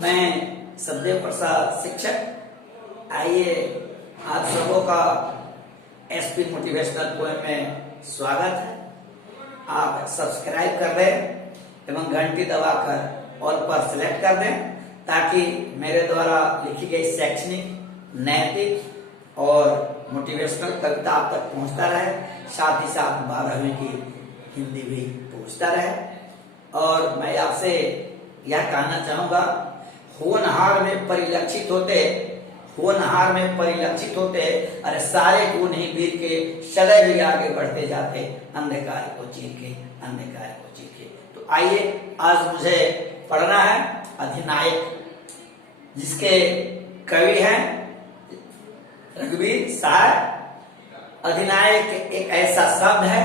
मैं सतदेव प्रसाद शिक्षक। आइए आप सबों का एसपी मोटिवेशनल पोएम में स्वागत है। आप सब्सक्राइब कर दें एवं घंटी दबाकर ऑल पर सिलेक्ट कर दें ताकि मेरे द्वारा लिखी गई शैक्षणिक, नैतिक और मोटिवेशनल कविता आप तक पहुंचता रहे, साथ ही साथ 12वीं की हिंदी भी पहुंचता रहे। और मैं आपसे यह कहना चाहूंगा, होनहार में परिलक्षित होते अरे सारे गुण ही वीर के सदैव ही आगे बढ़ते जाते, अंधकार को चीर के। तो आइए आज मुझे पढ़ना है अधिनायक, जिसके कवि हैं रघुवीर सहाय। अधिनायक एक ऐसा शब्द है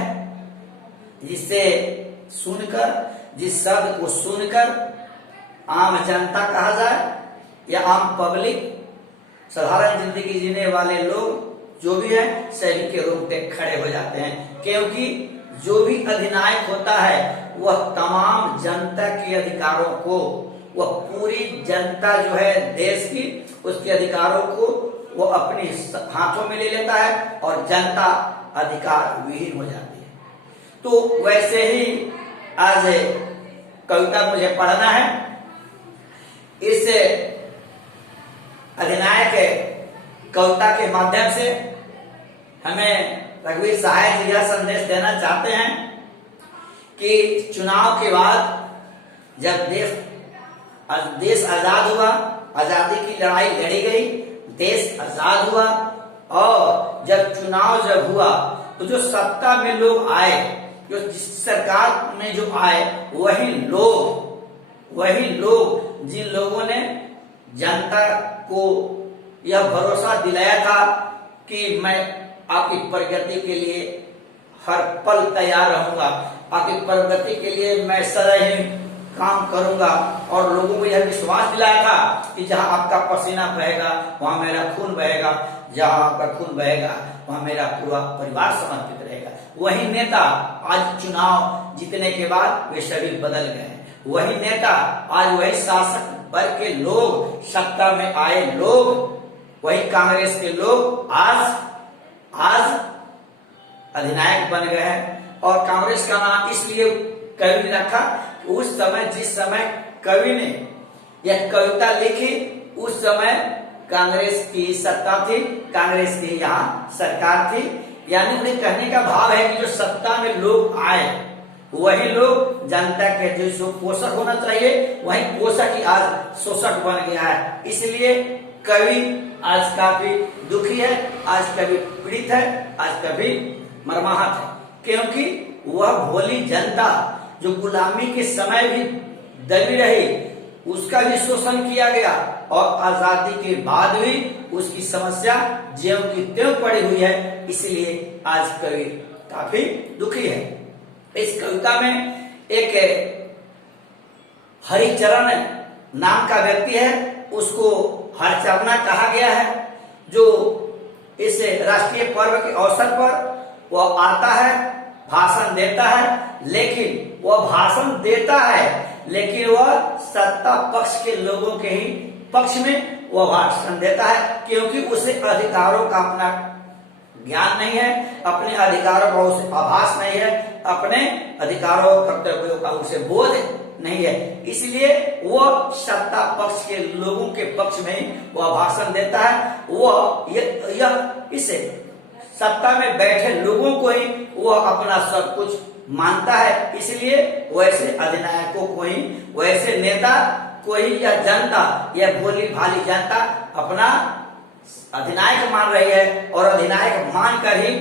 जिस शब्द को सुनकर आम जनता कहा जाए या आम पब्लिक, साधारण जिंदगी जीने वाले लोग जो भी है सभी के रोंगटे खड़े हो जाते हैं, क्योंकि जो भी अधिनायक होता है वह तमाम जनता के अधिकारों को, वह पूरी जनता जो है देश की, उसके अधिकारों को वो अपने हाथों में ले लेता है और जनता अधिकार विहीन हो जाती है। तो वैसे ही आज कविता मुझे पढ़ना है। इस अधिनायक कविता के माध्यम से हमें रघुवीर सहाय जी यह संदेश देना चाहते हैं कि चुनाव के बाद जब देश आजाद हुआ, आजादी की लड़ाई लड़ी गई, देश आजाद हुआ और जब चुनाव हुआ तो जो सत्ता में लोग आए, जो जिस सरकार में जो आए, वही लोग जिन लोगों ने जनता को यह भरोसा दिलाया था कि मैं आपकी प्रगति के लिए हर पल तैयार रहूंगा, आपकी प्रगति के लिए मैं सदैव ही काम करूंगा, और लोगों को यह विश्वास दिलाया था कि जहां आपका पसीना बहेगा वहां मेरा खून बहेगा, जहां आपका खून बहेगा वहां मेरा पूरा परिवार समर्पित रहेगा। वही नेता आज चुनाव जीतने के बाद वे सभी बदल गए। वही नेता आज, वही शासक वर्ग के लोग, सत्ता में आए लोग, वही कांग्रेस के लोग आज अधिनायक बन गए हैं। और कांग्रेस का नाम इसलिए कवि ने रखा, उस समय जिस समय कवि ने यह कविता लिखी उस समय कांग्रेस की सत्ता थी, कांग्रेस की यहाँ सरकार थी। यानी उन्हें कहने का भाव है कि जो सत्ता में लोग आए वही लोग जनता के जो पोषक होना चाहिए वही पोषक ही आज शोषक बन गया है। इसलिए कवि आज काफी दुखी है, आज कवि पीड़ित है, आज कवि मर्माहत है, क्योंकि वह भोली जनता जो गुलामी के समय भी दबी रही, उसका भी शोषण किया गया और आजादी के बाद भी उसकी समस्या ज्यों की त्यों पड़ी हुई है। इसलिए आज कवि काफी दुखी है। इस कविता में एक हरिचरण नाम का व्यक्ति है, उसको हरचरना कहा गया है, जो इस राष्ट्रीय पर्व के अवसर पर वह आता है, भाषण देता है, लेकिन वह सत्ता पक्ष के लोगों के ही पक्ष में वह भाषण देता है, क्योंकि उसे अधिकारों का अपना ज्ञान नहीं है, अपने अधिकारों का उसे आभास नहीं है, अपने अधिकारों कर्तव्यों का उसे बोध नहीं है। इसलिए वह सत्ता पक्ष के लोगों के पक्ष में वह भाषण देता है। वह इसे सत्ता में बैठे लोगों को ही वह अपना सब कुछ मानता है। इसलिए वैसे अधिनायकों को ही, वैसे नेता को ही यह जनता, यह भोली भाली जनता अपना अधिनायक मान रही है और अधिनायक मानकर ही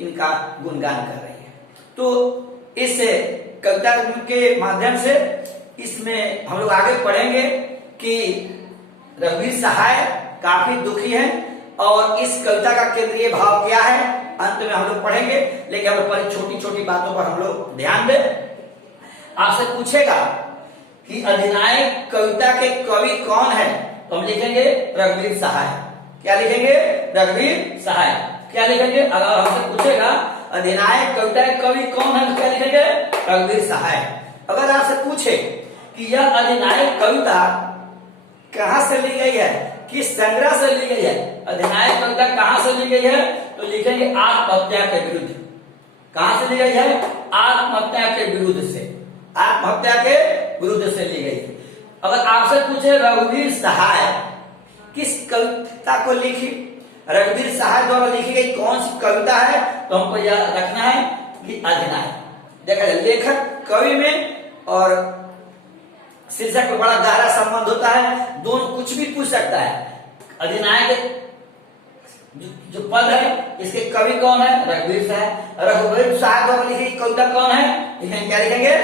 इनका गुणगान कर रही है। तो इस कविता के माध्यम से इसमें हम लोग आगे पढ़ेंगे कि रघुवीर सहाय काफी दुखी है और इस कविता का केंद्रीय भाव क्या है अंत में हम लोग पढ़ेंगे, लेकिन हम लोग पहले छोटी छोटी बातों पर हम लोग ध्यान दें। आपसे पूछेगा कि अधिनायक कविता के कवि कौन है, तो हम लिखेंगे रघुवीर सहाय। क्या लिखेंगे? रघुवीर सहाय। क्या लिखेंगे? अगर हमसे पूछेगा अधिनायक कविता के कवि कौन है, तो क्या लिखेंगे? रघुवीर सहाय। अगर आपसे पूछे कि यह अधिनायक कविता कहां से ली गई है, किस संग्रह से ली गई है, अधिनायक कविता कहां से ली गई है, तो लिखेंगे आत्महत्या के विरुद्ध। कहां से ली गई है, आत्महत्या के विरुद्ध से, आत्महत्या के विरुद्ध से ली गई है। अगर आपसे पूछे रघुवीर सहाय किस कविता को लिखी, रघुवीर सहाय द्वारा लिखी गई कौन सी कविता है, तो हमको याद रखना है कि अधिनायक। देखा जाए लेखक कवि में और शीर्षक में बड़ा गहरा संबंध होता है, दोनों कुछ भी पूछ सकता है। अधिनायक जो पद है इसके कवि कौन है, रघुवीर सहाय। रघुवीर सहाय द्वारा लिखी कविता कौन है, लिखेंगे क्या, लिखेंगे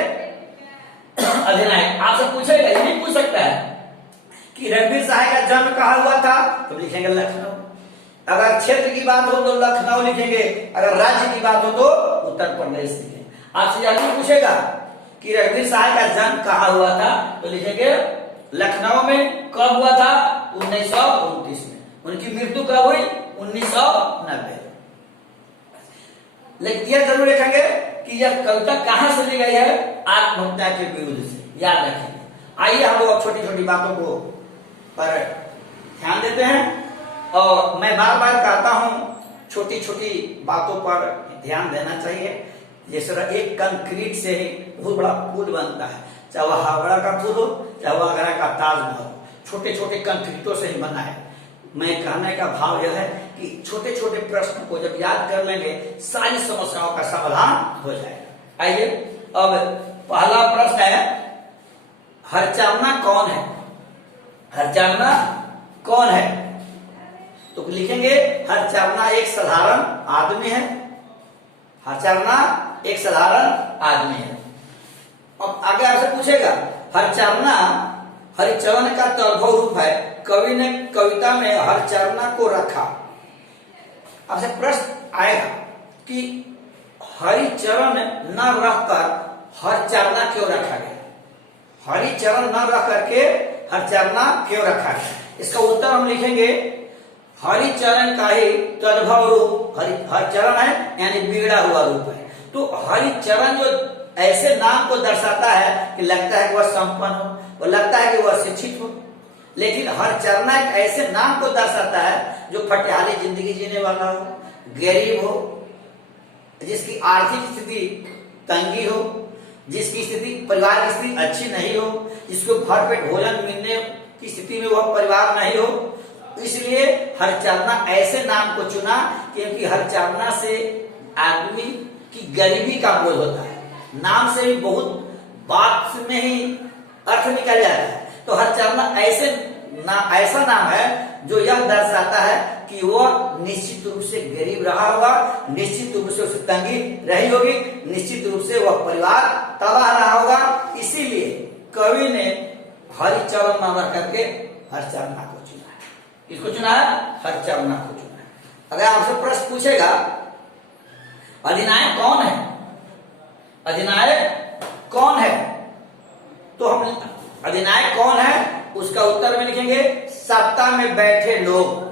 अधिनायक। आपसे पूछेगा, ये नहीं पूछ सकता है कि रघुवीर सहाय का जन्म कहाँ हुआ था, तो लिखेंगे लखनऊ। अगर क्षेत्र की बात हो तो लखनऊ लिखेंगे, अगर राज्य की बात हो तो उत्तर प्रदेश लिखेंगे। आपसे यह भी पूछेगा कि रघुवीर सहाय का जन्म कहाँ हुआ था, तो लिखेंगे लखनऊ में। कब हुआ था, 1929 में। उनकी मृत्यु कब हुई, 1990। लेकिन यह जरूर लिखेंगे कि यह कविता कहां से ली गई है, आत्महत्या के विरुद्ध से, याद रखेंगे। आइए हम लोग छोटी छोटी बातों को पर ध्यान देते हैं, और मैं बार बार कहता हूं छोटी छोटी बातों पर ध्यान देना चाहिए। जैसे एक कंक्रीट से ही बहुत बड़ा पुल बनता है, चाहे वह हावड़ा का पुल हो, चाहे वह आगरा का ताजमहल हो, छोटे छोटे कंक्रीटों से ही बना है। मैं कहने का भाव यह है कि छोटे छोटे प्रश्न को जब याद कर लेंगे सारी समस्याओं का समाधान हो जाएगा। आइए अब पहला प्रश्न है, हरचरना कौन है, हरचरना कौन है, तो लिखेंगे हरचरना एक साधारण आदमी है, हरचरना एक साधारण आदमी है। अब आगे आपसे पूछेगा हरचरना हरिचरण का तद्भव रूप है, कवि ने कविता में हरचरना को रखा। आपसे प्रश्न आएगा कि हरिचरण न रहकर हरचरना क्यों रखा गया, हरिचरण न रख करके हरचरना क्यों रखा गया। इसका उत्तर हम लिखेंगे हरिचरण का ही तद्भव रूप हरिचरण है, यानी बिगड़ा हुआ रूप है। तो हरिचरण जो ऐसे नाम को दर्शाता है कि लगता है कि वह संपन्न हो, वो लगता है कि वह शिक्षित हो, लेकिन हरचरना एक ऐसे नाम को दर्शाता है जो फटियाली जिंदगी जीने वाला हो, गरीब हो, जिसकी आर्थिक स्थिति तंगी हो, जिसकी स्थिति परिवार की स्थिति अच्छी नहीं हो, जिसको भरपेट भोजन मिलने की स्थिति में वह परिवार नहीं हो। इसलिए हरचरना ऐसे नाम को चुना क्योंकि हरचरना से आदमी की गरीबी का बोध होता है, नाम से भी बहुत बात में ही अर्थ निकल जाता है। तो हरचरना ऐसा नाम है जो यह दर्शाता है कि वह निश्चित रूप से गरीब रहा होगा, निश्चित रूप से उसे तंगी रही होगी, निश्चित रूप से वह परिवार तबाह रहा होगा। इसीलिए कवि ने हरिचरण नाम रख करके हरचरना को चुना है। किसको चुना है, हरचरना को चुना है। अगर आपसे प्रश्न पूछेगा अधिनायक कौन है, अधिनायक कौन है, तो हम अधिनायक कौन है उसका उत्तर में लिखेंगे सत्ता में बैठे लोग।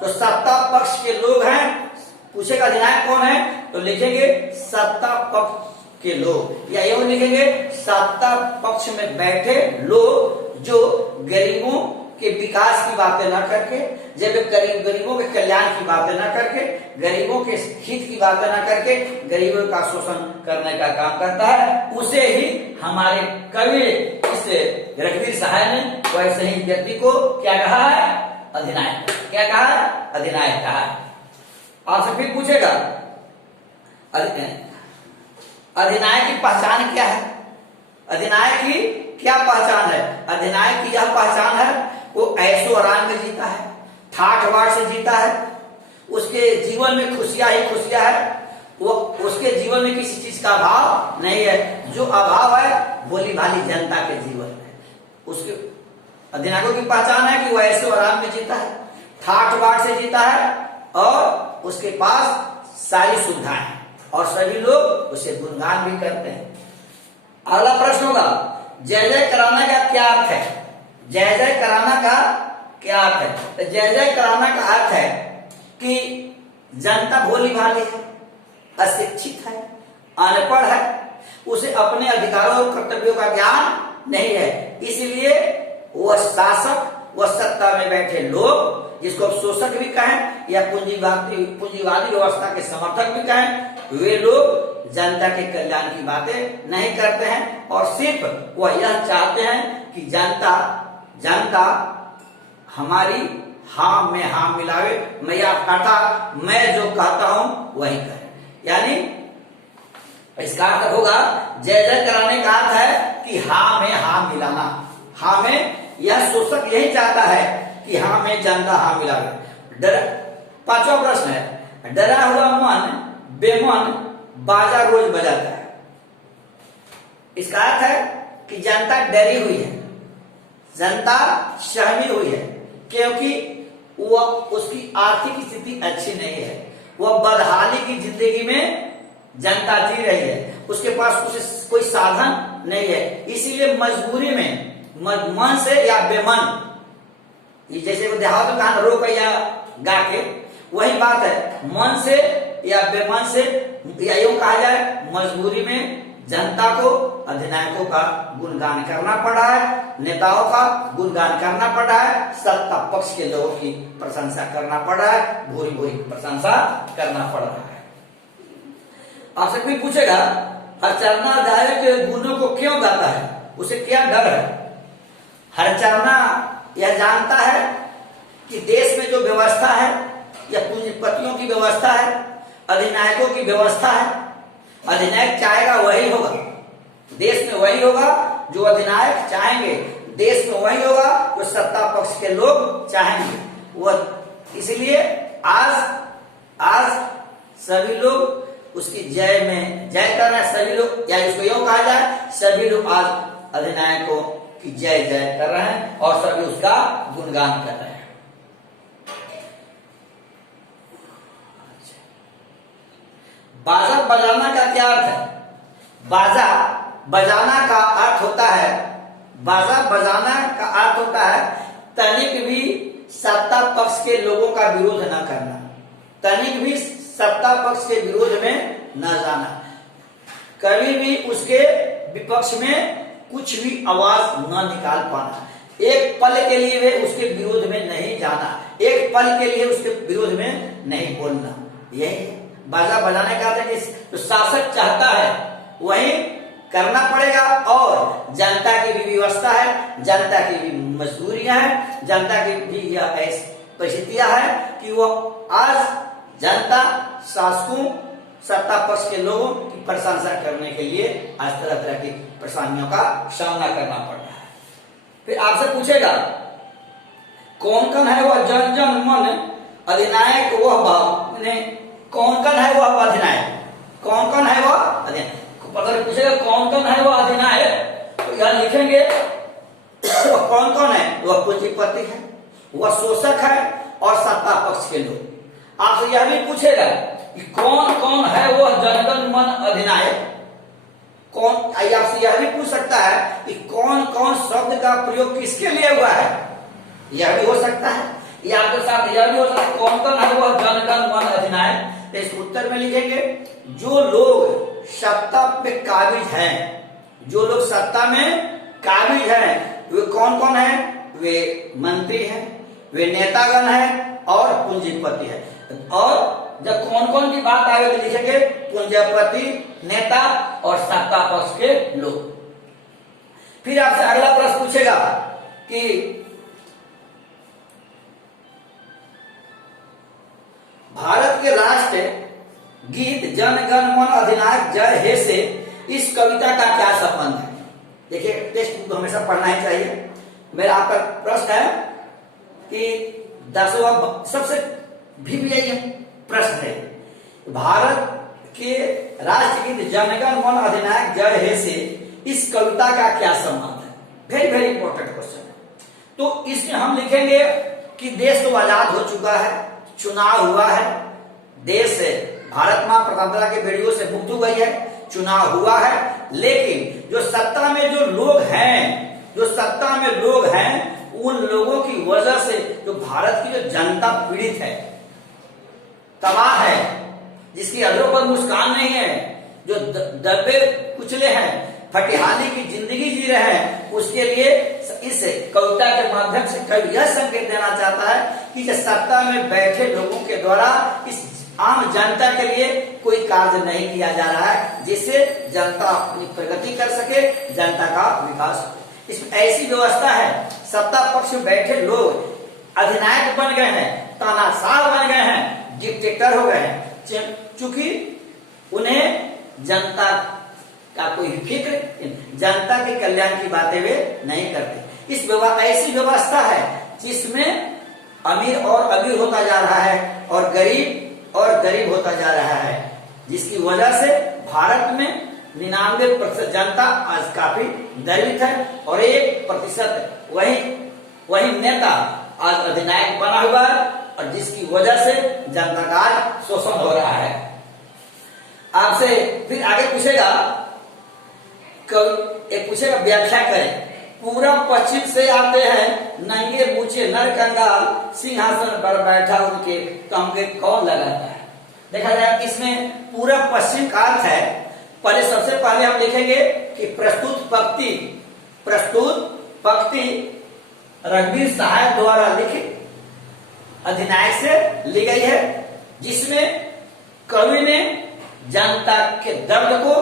तो सत्ता पक्ष के लोग हैं, पूछेगा अधिनायक कौन है तो लिखेंगे सत्ता पक्ष के लोग, या यूं लिखेंगे सत्ता पक्ष में बैठे लोग जो गरीबों के विकास की बातें न करके, जब गरीबों के कल्याण की बातें न करके, गरीबों के हित की बातें न करके गरीबों का शोषण करने का काम करता है, उसे ही हमारे कवि इस रघुवीर सहाय ने वैसे ही व्यक्ति को क्या कहा है, अधिनायक। क्या कहा है, अधिनायक कहा है। आपसे फिर पूछेगा अधिनायक की पहचान क्या है, अधिनायक की क्या पहचान है। अधिनायक की यह पहचान है वो ऐशो आराम में जीता है, ठाठ बाट से जीता है, उसके जीवन में खुशियां ही खुशियां है, वो उसके जीवन में किसी चीज का अभाव नहीं है। जो अभाव है भोली भाली जनता के जीवन में। उसके अधिनायकों की पहचान है कि वो ऐशो आराम में जीता है, ठाठ बाट से जीता है, और उसके पास सारी सुविधाएं हैं और सभी लोग उसे गुणगान भी करते हैं। अगला प्रश्न होगा जय जय कराना का क्या अर्थ है, जय जय कराना का क्या अर्थ है। तो जय जय कराना का अर्थ है कि जनता भोली भाली है, अशिक्षित है, अनपढ़ है, उसे अपने अधिकारों और कर्तव्यों का ज्ञान नहीं है, इसलिए वह शासक वह सत्ता में बैठे लोग, जिसको आप शोषक भी कहें या पूंजीवादी व्यवस्था के समर्थक भी कहें, वे लोग जनता के कल्याण की बातें नहीं करते हैं और सिर्फ वह यह चाहते हैं कि जनता हमारी हाँ में हाँ मिलावे, मैं जो कहता हूं वही करे। यानी इसका अर्थ होगा, जय जय कराने का अर्थ है कि हाँ में हाँ मिलाना। हाँ में यह शोषक यही चाहता है कि हाँ में जनता हाँ मिलावे। पांचवा प्रश्न है, डरा हुआ मन बेमन बाजा रोज बजाता है। इसका अर्थ है कि जनता डरी हुई है, जनता सहमी हुई है, क्योंकि वह उसकी आर्थिक स्थिति अच्छी नहीं है, वह बदहाली की जिंदगी में जनता जी रही है, उसके पास कोई साधन नहीं है, इसीलिए मजबूरी में मन से या बेमन, जैसे देहात में कहा रो या गा के, वही बात है, मन से या बेमन से या यूं कहा जाए मजबूरी में जनता को अधिनायकों का गुणगान करना पड़ा है, नेताओं का गुणगान करना पड़ा है, सत्ता पक्ष के लोगों की प्रशंसा करना पड़ा है, भूरी भूरी प्रशंसा करना पड़ रहा है। आपसे कोई पूछेगा हरचरना विधायक के गुणों को क्यों गाता है, उसे क्या डर है? हरचरना यह जानता है कि देश में जो व्यवस्था है या पूंजीपतियों की व्यवस्था है, अधिनायकों की व्यवस्था है, अधिनायक चाहेगा वही होगा, देश में वही होगा जो अधिनायक चाहेंगे, देश में वही होगा जो सत्ता पक्ष के लोग चाहेंगे। वह इसलिए आज सभी लोग उसकी जय में जय कर रहे हैं, सभी लोग, या इसको यूं कहा जाए सभी लोग आज अधिनायकों की जय जय कर रहे हैं और सभी उसका गुणगान कर रहे हैं। बाजा बजाना का क्या अर्थ है? बाजा बजाना का अर्थ होता है, बाजा बजाना का अर्थ होता है तनिक भी सत्ता पक्ष के लोगों का विरोध न करना, तनिक भी सत्ता पक्ष के विरोध में न जाना, कभी भी उसके विपक्ष में कुछ भी आवाज न निकाल पाना, एक पल के लिए वे उसके विरोध में नहीं जाना, एक पल के लिए उसके विरोध में नहीं बोलना। यही बाजा बजाने का अर्थ है कि जो शासक चाहता है वही करना पड़ेगा और जनता की भी व्यवस्था है, जनता की भी मजबूरियां हैं, जनता की भी यह ऐसी परिस्थितियां हैं कि वो आज जनता शासकों सत्ता पक्ष के लोगों की प्रशंसा करने के लिए आज तरह तरह की परेशानियों का सामना करना पड़ रहा है। फिर आपसे पूछेगा कौन कौन है वह जन जन मन अधिनायक, वह कौन कौन है वह अधिनायक, कौन कौन है वह अधिनायक? अगर पूछेगा कौन कौन है वह अधिनायक तो यह लिखेंगे वह कौन कौन है, वह पूंजीपति है, वह शोषक है और सत्ता पक्ष के लोग। आपसे यह भी पूछेगा कि कौन कौन है वह जनगण मन अधिनायक, कौन, आपसे यह भी पूछ सकता है कि कौन कौन शब्द का प्रयोग किसके लिए हुआ है, यह भी हो सकता है, या आपके साथ यह भी हो सकता है कौन कौन है वह जनगण मन अधिनायक। तो इस उत्तर में लिखेंगे जो लोग सत्ता पे काबिज हैं, जो लोग सत्ता में काबिज हैं वे कौन कौन है, वे मंत्री हैं, वे नेतागण हैं और पूंजीपति है। और जब कौन कौन की बात आएगी तो लिखेंगे पूंजीपति, नेता और सत्ता पक्ष के लोग। फिर आपसे अगला प्रश्न पूछेगा कि भारत के राष्ट्र गीत जन गण मन अधिनायक जय हे से इस कविता का क्या संबंध है? देखिए टेक्स्ट बुक तो हमेशा पढ़ना ही चाहिए। मेरा आपका प्रश्न है कि 10वां सबसे भी यही प्रश्न है, भारत के राष्ट्रगीत जनगण मन अधिनायक जय हे से इस कविता का क्या संबंध है? वेरी वेरी इंपॉर्टेंट क्वेश्चन है। तो इसमें हम लिखेंगे कि देश तो आजाद हो चुका है, चुनाव हुआ है, देश भारत मां प्रजातंत्र के बेड़ियों से मुक्त हो गई है, चुनाव हुआ है, लेकिन जो सत्ता में जो लोग हैं, जो सत्ता में लोग हैं, उन लोगों की वजह से जो भारत की जो जनता पीड़ित है, तबाह है, जिसकी अधरों पर मुस्कान नहीं है, जो दबे कुचले हैं, फटिहाली की जिंदगी जी रहे हैं, उसके लिए इस कविता के माध्यम से कवि यह संकेत देना चाहता है कि जो सत्ता में बैठे लोगों के द्वारा इस आम जनता के लिए कोई कार्य नहीं किया जा रहा है जिससे जनता अपनी प्रगति कर सके, जनता का विकास हो। इसमें ऐसी व्यवस्था है, सत्ता पक्ष में बैठे लोग अधिनायक बन गए हैं, तानाशाह बन गए हैं, डिक्टेटर हो गए हैं, चूंकि उन्हें जनता का कोई फिक्र, जनता के कल्याण की बातें वे नहीं करते। ऐसी व्यवस्था है जिसमें अमीर और अमीर होता जा रहा है और गरीब होता जा रहा है, जिसकी वजह से भारत में 99% जनता आज काफी दलित है और 1% वही नेता आज अधिनायक बना हुआ है और जिसकी वजह से जनता का आज शोषण हो रहा है। आपसे फिर आगे पूछेगा व्याख्या करें। पूरब पश्चिम से आते हैं नंगे मूछे नर कंगाल, सिंहासन पर बैठा उनके कमके कौन लगाता है। देखा जाए इसमें पूरब पश्चिम का अर्थ है। सबसे पहले हम लिखेंगे कि प्रस्तुत पंक्ति रघुवीर सहाय द्वारा लिखित अधिनायक से ली गई है, जिसमें कवि ने जनता के दर्द को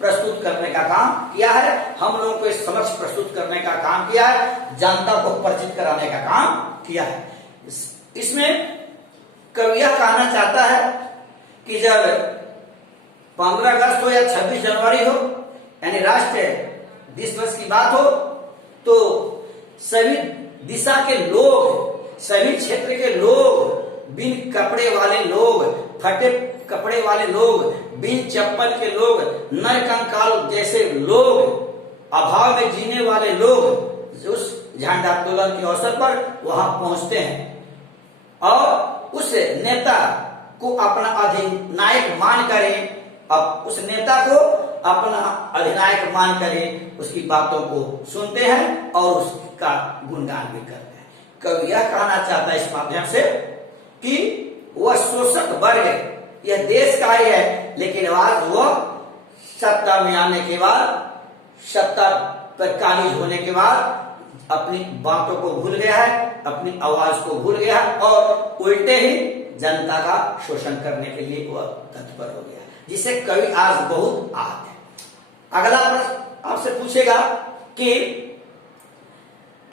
प्रस्तुत करने का काम किया है, हम लोगों को इस समक्ष प्रस्तुत करने का काम किया है, जनता को परिचित कराने का काम किया है। इसमें कवि यह कहना चाहता है कि जब 15 अगस्त हो या 26 जनवरी हो, यानी राष्ट्रीय दिवस की बात हो, तो सभी दिशा के लोग, सभी क्षेत्र के लोग, बिन कपड़े वाले लोग, फटे कपड़े वाले लोग, बिन चप्पल के लोग, नर कंकाल जैसे लोग, अभाव में जीने वाले लोग उस झंडोत्तोलन के अवसर पर वहां पहुंचते हैं और उस नेता को अपना अधिनायक मान करें, अब उस नेता को अपना अधिनायक मान करें, उसकी बातों को सुनते हैं और उसका गुणगान भी करते हैं। कवि यह कहना चाहता है इस माध्यम से कि वह शोषक वर्ग यह देश का ही है, लेकिन आज वह सत्ता में आने के बाद, सत्ता पर काबिज होने के बाद अपनी बातों को भूल गया है, अपनी आवाज को भूल गया है और उल्टे ही जनता का शोषण करने के लिए वह तत्पर हो गया, जिसे कवि आज बहुत आहत है। अगला प्रश्न आपसे पूछेगा कि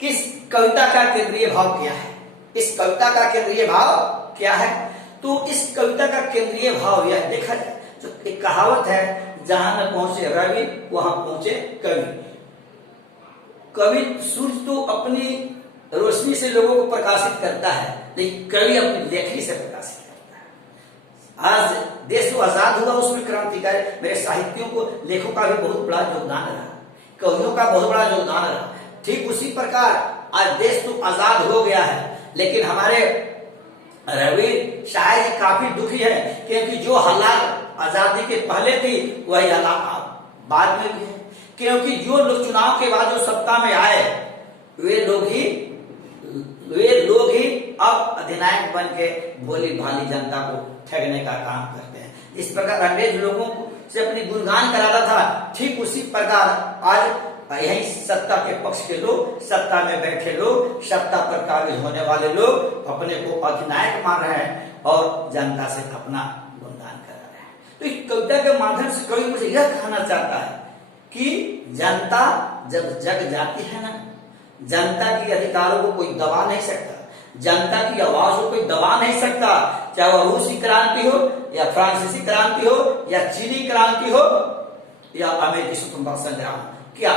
किस कविता का केंद्रीय भाव क्या है। इस कविता का केंद्रीय भाव क्या है? तो इस कविता का केंद्रीय भाव यह देखा जाए तो एक कहावत है, जहां न पहुंचे रवि वहां पहुंचे कवि। कवि सूर्य तो अपनी रोशनी से लोगों को प्रकाशित करता है, लेकिन कवि अपनी लेखनी से प्रकाशित करता है। आज देश तो आजाद हुआ, उसमें क्रांतिकारी मेरे साहित्यों को, लेखों का भी बहुत बड़ा योगदान रहा, कवियों का बहुत बड़ा योगदान रहा। ठीक उसी प्रकार आज देश तो आजाद हो गया है, लेकिन हमारे रघुवीर सहाय जी काफी दुखी है, क्योंकि जो हालात आजादी के पहले थी वही हालात बाद में भी है। क्योंकि जो लोग चुनाव के बाद जो सत्ता में आए वे लोग ही अब अधिनायक बन के भोली भाली जनता को ठगने का काम करते हैं। इस प्रकार अंग्रेज लोगों से अपनी गुणगान कराता था, ठीक उसी प्रकार आज यही सत्ता के पक्ष के लोग, सत्ता में बैठे लोग, सत्ता पर काबिज होने वाले लोग अपने को अधिनायक मान रहे हैं और जनता से अपना गुणगान करा रहे हैं। तो इस कविता के माध्यम से कवि मुझे यह कहना चाहता है कि जनता जब जग जाती है ना, जनता के अधिकारों को कोई दबा नहीं सकता, जनता की आवाज को कोई दबा नहीं सकता, चाहे वह रूसी क्रांति हो या फ्रांसीसी क्रांति हो या चीनी क्रांति हो या अमेरिकी स्वतंत्रता संग्राम। क्या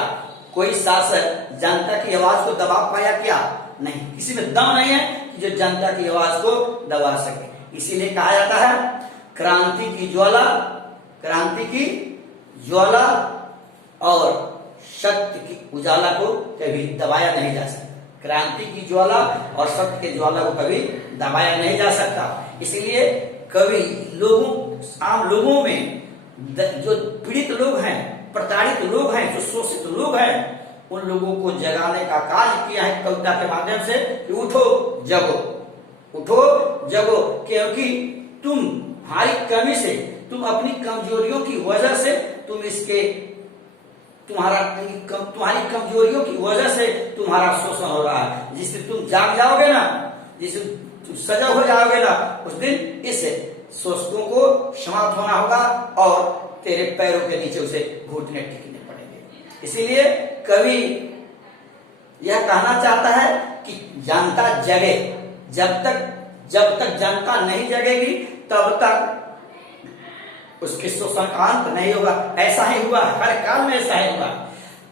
कोई शासक जनता की आवाज को दबा पाया? क्या नहीं, किसी में दम नहीं है कि जो जनता की आवाज को दबा सके। इसीलिए कहा जाता है क्रांति की ज्वाला और सत्य की उजाला को कभी दबाया नहीं जा सकता। क्रांति की ज्वाला और सत्य के ज्वाला को कभी दबाया नहीं जा सकता। इसलिए कवि आम लोगों में जो पीड़ित लोग हैं, प्रताड़ित लोग हैं, जो शोषित लोग हैं, उन लोगों को जगाने का कार्य किया है कविता के माध्यम से कि उठो जगो, क्योंकि तुम्हारी कमी से, तुम अपनी कमजोरियों की वजह से तुम इसके तुम्हारी कमजोरियों की वजह से तुम्हारा शोषण हो रहा है। जिस दिन तुम जाग जाओगे ना, जिस दिन तुम सजग हो जाओगे ना, उस दिन इस शोषकों को समाप्त होना होगा और तेरे पैरों के नीचे उसे घुटने टेकने पड़ेंगे। इसीलिए कवि यह कहना चाहता है कि जनता जगे। जब तक जनता नहीं जगेगी तब तक उसके शोषण का अंत नहीं होगा। ऐसा ही हुआ, हर काल में ऐसा ही हुआ।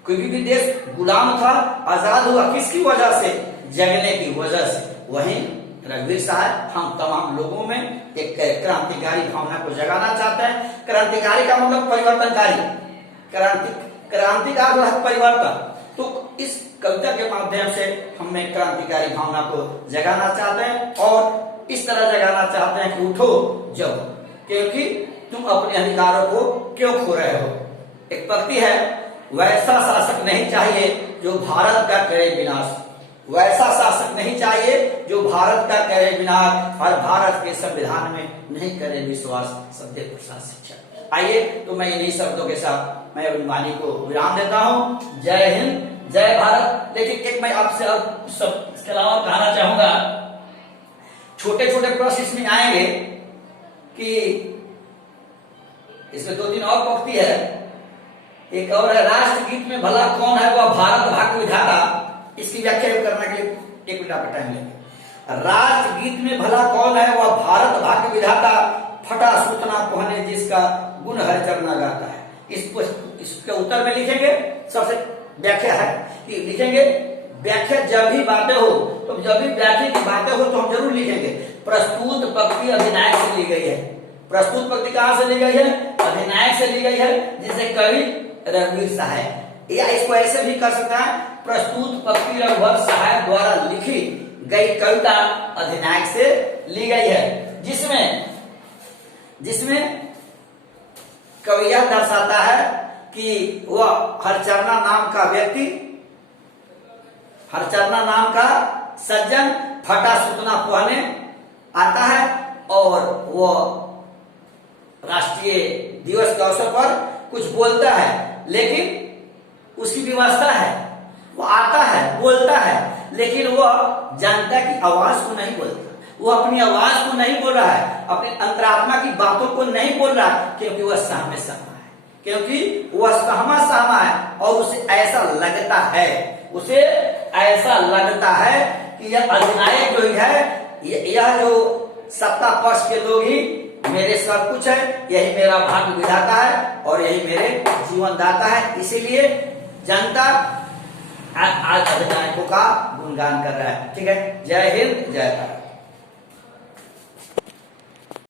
कोई भी देश गुलाम था, आजाद हुआ किसकी वजह से? जगने की वजह से। वहीं रघुवीर साहब हम तमाम लोगों में एक क्रांतिकारी भावना को जगाना चाहते हैं। क्रांतिकारी का मतलब परिवर्तनकारी, क्रांति का मतलब परिवर्तन। तो इस कविता के माध्यम से हमें क्रांतिकारी भावना को जगाना चाहते हैं और इस तरह जगाना चाहते हैं कि उठो जगो, क्योंकि तुम अपने अधिकारों को क्यों खो रहे हो। एक पंक्ति है, वैसा शासक नहीं चाहिए जो भारत का करे विनाश। वैसा शासक नहीं चाहिए जो भारत का करे विनाश और भारत के संविधान में नहीं करे विश्वास। सत्यदेव प्रसाद शिक्षक। आइए तो मैं इन्हीं शब्दों के साथ मैं अपनी वाणी को विराम देता हूँ। जय हिंद, जय भारत। लेकिन एक मैं आपसे अब सब इसके अलावा कहना चाहूंगा, छोटे छोटे प्रश्न इसमें आएंगे कि इसमें 2-3 और पंक्ति है। एक और है, राष्ट्रगीत में भला कौन है वह भारत भाग्य विधाता। इसकी व्याख्या करने के लिए 1 मिनट आपका टाइम लेंगे। राष्ट्रगीत में भला कौन है वह भारत भाग्य विधाता, फटा सूतना पहने जिसका गुण हर चरना गाता है। इसके उत्तर में लिखेंगे, सबसे व्याख्या है कि लिखेंगे व्याख्या जब भी बातें हो, तो जब भी व्याख्या की बातें हो तो हम जरूर लिखेंगे प्रस्तुत पंक्ति अधिनायक से ली गई है। प्रस्तुत पंक्ति कहां से ली गई है? अधिनायक से ली गई है, जिसे कवि रघुवीर साहब, या इसको ऐसे भी कर सकता है, प्रस्तुत पंक्ति रघुवर साहब द्वारा लिखी गई कविता अधिनायक से ली गई है, जिसमें कवि यह दर्शाता है कि वह हरचरना नाम का व्यक्ति, हरचरना नाम का सज्जन फटा सूतना पहने आता है और वह राष्ट्रीय दिवस के अवसर पर कुछ बोलता है, लेकिन उसकी व्यवस्था है, वो आता है बोलता है, लेकिन वह जनता की आवाज को नहीं बोलता। वो अपनी आवाज को नहीं बोल रहा है, अपनी अंतरात्मा की बातों को नहीं बोल रहा, क्योंकि वह सहमे सहमा है, क्योंकि वह सहमा है और उसे ऐसा लगता है कि यह अधिनायक जो है, यह जो सत्ता पक्ष के लोग ही मेरे सब कुछ है, यही मेरा भाग्य विधाता है और यही मेरे जीवन दाता है। इसीलिए जनता आज अधिनायकों का गुणगान कर रहा है। ठीक है, जय हिंद, जय भारत।